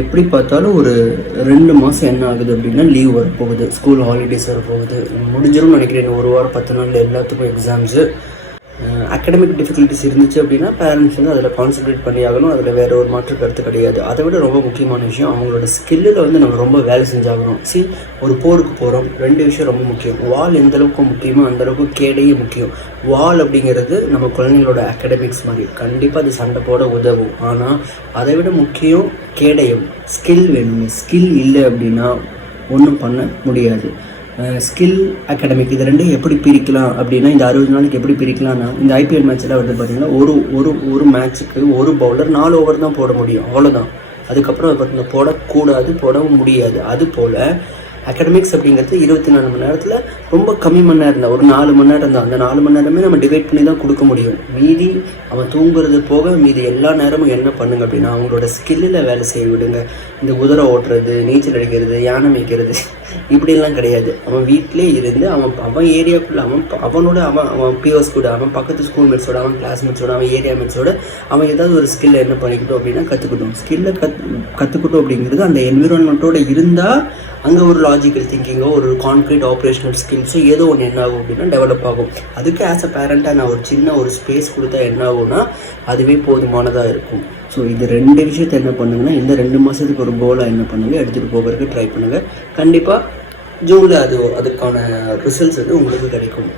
எப்படி பார்த்தாலும் ஒரு 2 மாதம் என்ன ஆகுது அப்படின்னா லீவ் வரப்போகுது, ஸ்கூல் ஹாலிடேஸ் வரப்போகுது. முடிஞ்சிடும்னு நினைக்கிறேன். 1 வாரம் 10 நாளில் எல்லாத்துக்கும் எக்ஸாம்ஸு. அகடமிக் டிஃபிகல்ட்டிஸ் இருந்துச்சு அப்படின்னா பேரண்ட்ஸ் வந்து அதில் கான்சன்ட்ரேட் பண்ணி ஆகணும். அதில் வேறு ஒரு மாற்று கருத்து கிடையாது. அதை விட ரொம்ப முக்கியமான விஷயம் அவங்களோட ஸ்கில்லில் வந்து நம்ம ரொம்ப வேலை செஞ்சாகணும். ஒரு போருக்கு போகிறோம், 2 விஷயம் ரொம்ப முக்கியம். வால் எந்த அளவுக்கு முக்கியமோ அந்தளவுக்கு கேடையும் முக்கியம். வால் அப்படிங்கிறது நம்ம குழந்தைங்களோட அகடமிக்ஸ் மாதிரி கண்டிப்பாக அது சண்டை போட உதவும். ஆனால் அதை விட முக்கியம் கேடயம், ஸ்கில் வேணுங்க. ஸ்கில் இல்லை அப்படின்னா ஒன்றும் பண்ண முடியாது. ஸ்கில் அகாடமிக் இது ரெண்டும் எப்படி பிரிக்கலாம் அப்படின்னா, இந்த 60 நாளைக்கு எப்படி பிரிக்கலாம்னா, இந்த ஐபிஎல் மேட்செல்லாம் வந்து பார்த்திங்கன்னா ஒரு மேட்ச்சுக்கு ஒரு பவுலர் 4 ஓவர் தான் போட முடியும், அவ்வளோதான். அதுக்கப்புறம் அதை பார்த்திங்கன்னா போடக்கூடாது, போடவும் முடியாது. அதுபோல் அகாடமிக்ஸ் அப்படிங்கிறது 24 மணி நேரத்தில் ரொம்ப கம்மி மணி நேரம் தான், ஒரு 4 மணி நேரம் தான். அந்த 4 மணி நேரமே நம்ம டிவைட் பண்ணி தான் கொடுக்க முடியும். மீதி அவன் தூங்குறது போக மீதி எல்லா நேரமும் என்ன பண்ணுங்க அப்படின்னா அவங்களோட ஸ்கில்லில் வேலை செய்ய விடுங்க. இந்த குதிரை ஓட்டுறது, நீச்சல் அடிக்கிறது, யானை மேய்க்கிறது இப்படிலாம் கிடையாது. அவன் வீட்டிலே இருந்து அவன் ஏரியாக்குள்ளே அவன் பிஓஸ் கூட, அவன் பக்கத்து ஸ்கூல் மேட்ஸோட, அவன் கிளாஸ்மேட்ஸோட, அவன் ஏரியா மேட்ஸோட அவன் ஏதாவது ஒரு ஸ்கில்லை என்ன பண்ணிக்கிட்டோம் அப்படின்னா கற்றுக்கிட்டோம். ஸ்கில்லை கற்றுக்கிட்டோம் அப்படிங்கிறது அந்த என்விரான்மெண்ட்டோடு இருந்தால் அங்கே ஒரு லாஜிக்கல் திங்கிங்கோ ஒரு கான்க்ரீட் ஆப்ரேஷனல் ஸ்கில்ஸோ ஏதோ ஒன்று என்ன ஆகும் அப்படின்னா டெவலப் ஆகும். அதுக்கு ஆஸ் அ பேரண்ட்டாக நான் ஒரு சின்ன ஒரு ஸ்பேஸ் கொடுத்தா என்ன ஆகும்னா அதுவே போதுமானதாக இருக்கும். ஸோ இது 2 விஷயத்தை என்ன பண்ணுங்கன்னா, இந்த 2 மாதத்துக்கு ஒரு கோலாக என்ன பண்ணுங்கள், எடுத்துகிட்டு போகிறதுக்கு ட்ரை பண்ணுங்கள். கண்டிப்பாக ஜூனில் அதுக்கான ரிசல்ட்ஸ் வந்து உங்களுக்கு கிடைக்கும்.